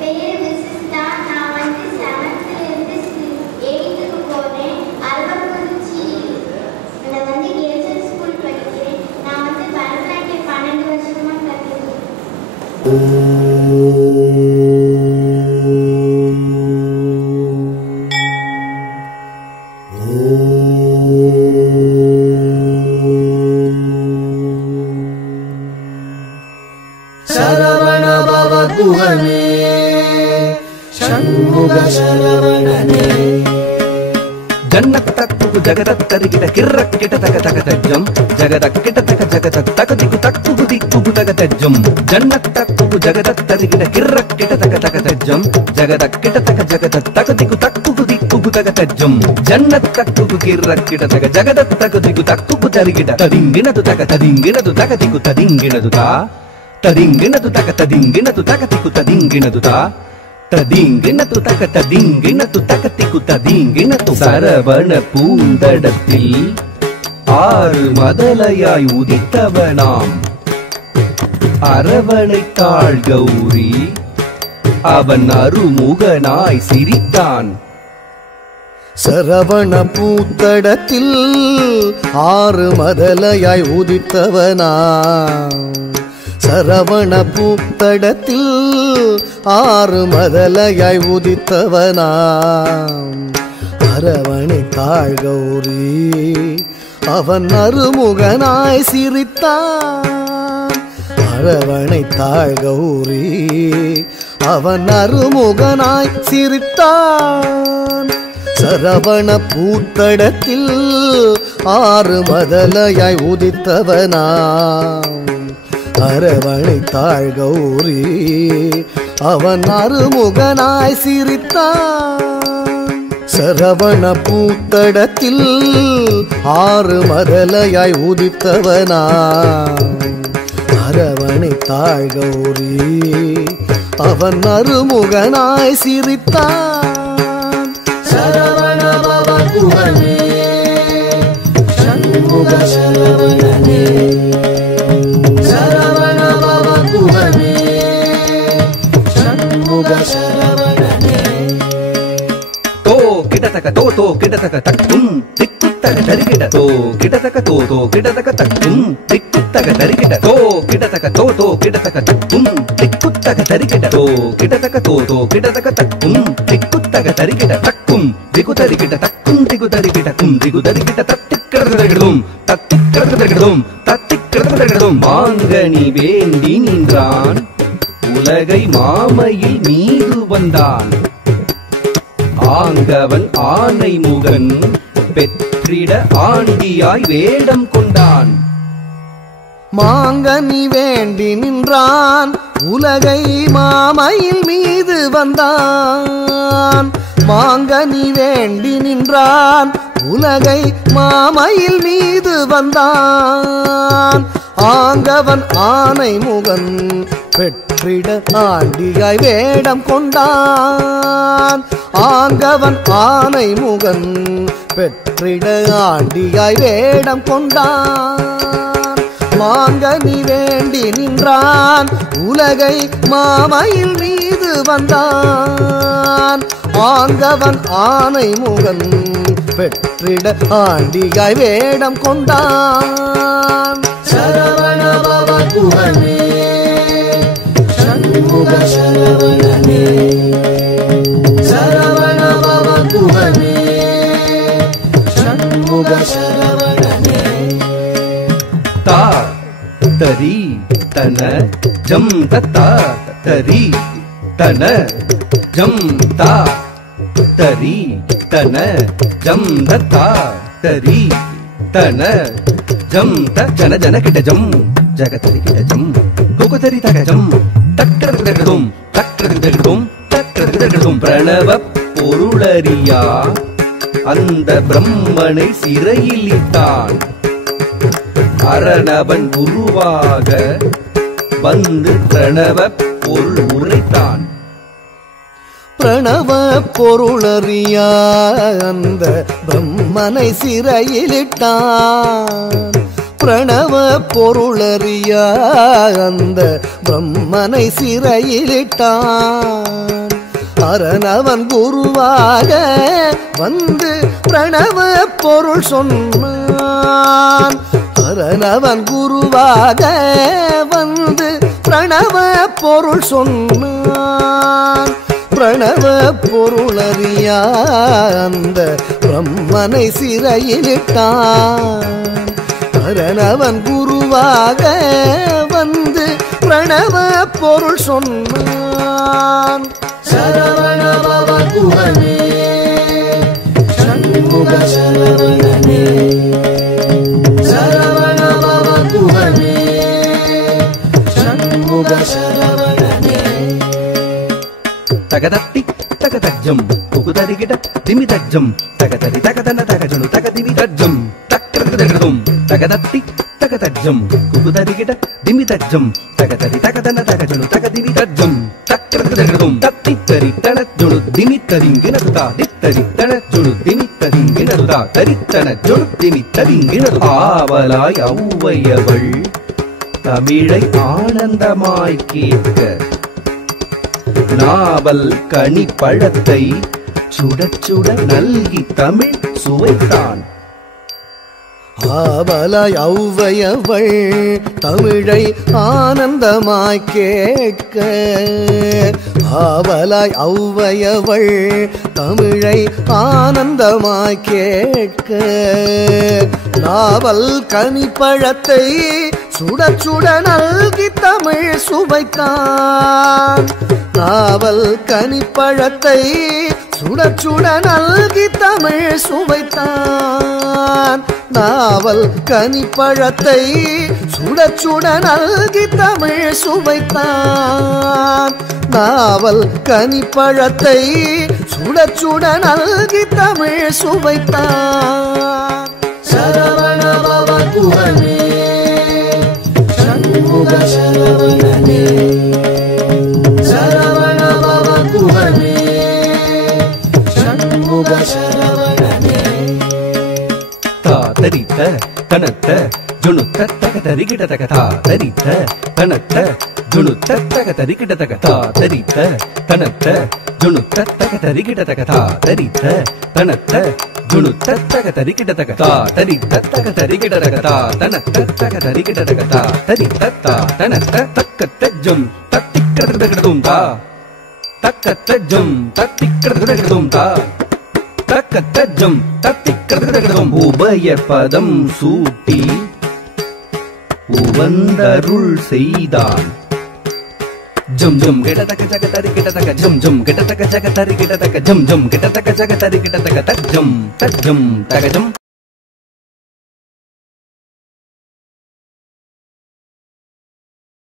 பேர் விசிஸ்டா. நான் வந்து 7th இருந்து 8th போறேன். அரவக்குறிச்சி வந்து கேர்ள்ஸ் ஸ்கூல் படிக்கிறேன். நான் வந்து பரதநாட்டியம் 12 வருஷமா கத்துக்கிறேன். சரவண பவ குஹனே ஷண்முக சரவணனே ஜன்னத்தக்கு ஜகதத்தரிகிட கிர்ரக்கிட தகதகதஜ்ஜம் ஜகதக்கிட தக ஜகதத்தகதிகு தக்குகு திக்குகு தகதஜ்ஜம் ஜன்னத்தக்கு ஜகதத்தரிகிட கிர்ரக்கிட தகதகதஜ்ஜம் ஜகதக்கிட தக ஜகதத்தகதிகு தக்குகு திக்குகு தகதஜ்ஜம் ஜன்னத்தக்கு கிர்ரக்கிட தக ஜகதத்தகதிகு தக்குகு தரிகிட ததிங்கினது தகதிகு ததிங்கினது தா ததிங்கினது தகதிகு ததிங்கினது தா ததிங்கினது தகதிகு ததிங்கினது சரவண பூந்தடத்தில் 6 மதலையாய் உதித்தவனாம் அரவணைத்தாள் கௌரி அவன் அருமுகனாய் சிரித்தான். சரவண பூத்தடத்தில் 6 மதலையாய் உதித்தவனாம் சரவண பூத்தடத்தில் 6 மதலையாய் உதித்தவனாம் அரவணைத்தாள் கௌரி அவன் அருமுகனாய் சிரித்தான். அரவணைத்தாள் கௌரி அவன் அருமுகனாய் சிரித்தான். சரவண பூத்தடத்தில் 6 மதலையாய் உதித்தவனாம் அரவணைத்தாள் கௌரி அவன் அருமுகனாய் சிரித்தான். சரவண பூத்தடத்தில் 6 மதலையாய் உதித்தவனாம் அரவணைத்தாள் கௌரி அவன் அருமுகனாய் சிரித்தான். சரவண பவ குஹனே ஷண்முக சரவணனே சரவண பவ குஹனே ஷண்முக சரவணனே தோ கிடதக தோ கிடதக தக்கும் திக்குத்தக தரிகிட தோ கிடதக தோ கிடதக தக்கும் திக்குத்தக தரிகிட தோ கிடதக தோ கிடதக தக்கும் திக்குத்தக தரிகிட தோ கிடதக தோ கிடதக தக்கும் திக்குத்தக தரிகிட தக்கும் திகு தரிகிட தக்கும் திகு தரிகிட கும் திகு தரிகிட தத்திக்கிறதும் மாங்கனி வேண்டி நின்றான் உலகை மாமையில் மீது வந்தான் ஆங்கவன் ஆனை முகன் பெற்றிட ஆண்டியாய் வேடம் கொண்டான். மாங்கனி வேண்டி நின்றான் உலகை மாமையில் மீது வந்தான். மாங்கனி வேண்டி நின்றான் உலகை மாமையில் மீது வந்தான். ஆங்கவன் ஆனை முகன் பெற்றிட ஆண்டியாய் வேடம் கொண்டான். ஆங்கவன் ஆனை முகன் பெற்றிட ஆண்டியாய் வேடம் கொண்டான். மாங்கனி வேண்டி நின்றான் உலகை மாமையில் மீது வந்தான். ஆங்கவன் ஆனை முகன் பெற்றிட ஆண்டியாய் வேடம் கொண்டான். சரவண பவ குஹனே ஷண்முக சரவணனே சரவண பவ குஹனே ஷண்முக சரவணனே தா தரி தன ஜம் தத்தா தரி தன ஜம் தா தரி தன ஜம் தத்தா தரி தன ஜம் த ஜன ஜன கிட்ட ஜம் ஜகதரி கிட்ட ஜம் குகுதரி தக ஜம் தக்கரதகதும் தக்கரதகதும் பிரணவ பொருளறியா அந்த பிரம்மனை சிறையில் இட்டான். அரணவன் உருவாக வந்து பிரணவ பொருள் உரைத்தான். பிரணவ பொருளறியா அந்த பிரம்மனை சிறையிலிட்டான். பிரணவ பொருளறியா அந்த பிரம்மனை சிறையிலிட்டான். அரணவன் குருவாக வந்து பிரணவ பொருள் சொன்னான். அரணவன் குருவாக வந்து பிரணவ பொருள் சொன்னான். பிரணவ பொருளறியா அந்த பிரம்மனை சிறையிலிட்டான். அரணவன் குருவாக வந்து பிரணவ பொருள் சொன்னான். சரவண பவ குஹனே சண்முக சரவணனே சரவண பவ குஹனே சண்முக சரவணனே தகதத்தி தகதஜம் குகுதரிகிட திமிதஜம் தகதரி தகதன தகஜனு தகதிவிதஜம் தக்ரதகதம் தகதத்தி தகதஜம் குகுதரிகிட திமிதஜம் தகதரி தகதன தகஜனு தகதிவிதஜம் தக்ரதகதம் தத்தித்தரி தனஜுனு திமித்தரிங்கினதுதா தித்தரி தனஜுனு திமித்தரிங்கினதுதா தரித்தன ஜுனு திமித்தரிங்கினது ஆவலாய் ஔவையவள் தமிழை ஆனந்தமாய் கேட்க நாவல் கனி பழத்தை சுட சுட நல்கி தமிழ் சுவைத்தான். ஆவலாய் ஔவையவள் தமிழை ஆனந்தமாய் கேட்க ஆவலாய் ஔவையவள் தமிழை ஆனந்தமாய் கேட்க நாவல் கனிப்பழத்தை சுட சுட நல்கி தமிழ் சுவைத்தான். நாவல் கனிப்பழத்தை சுட சுட நல்கி தமிழ் சுவைத்தான். நாவல் கனிப்பழத்தை சுட சுட நல்கி தமிழ் சுவைத்தான். நாவல் கனிப்பழத்தை சுட சுட நல்கி தமிழ் சுவைத்தான். சரவண பவ குஹனே சண்முக சரவணனே சரவண பவ குஹனே சண்முக சரவணனே தாதரித்த தனத்த ஜுணுத்த தகதரிகிட தகதா தரித்த தனத்த ஜுணுத்த தகதரிகிட தகதா தரித்த தனத்த ஜுணுத்த தகதரிகிட தகதா தரித்த தனத்த ஜுணுத்த தகதரிகிட தகதா தரித்த தகதரிகிட தகதா தனத்த தகதரிகிட தகதா தரித்த தனத்த தக்கத்தஜம் தத்திக்கிடதகதும் தா தக்கத்தஜம் தத்திக்கிடதகதும் தா தக்கத்தஜம் தத்திக்கிடதகதும் உபய பதம் சூட்டி உவந்தருள் செய்தான். ஜம் ஜம் கிடதக ஜகதரி கிடதக ஜம் ஜம் கிடதக ஜகதரி கிடதக ஜம் ஜம் கிடதக ஜகதரி கிடதக தஜம் தஜம் தகஜம்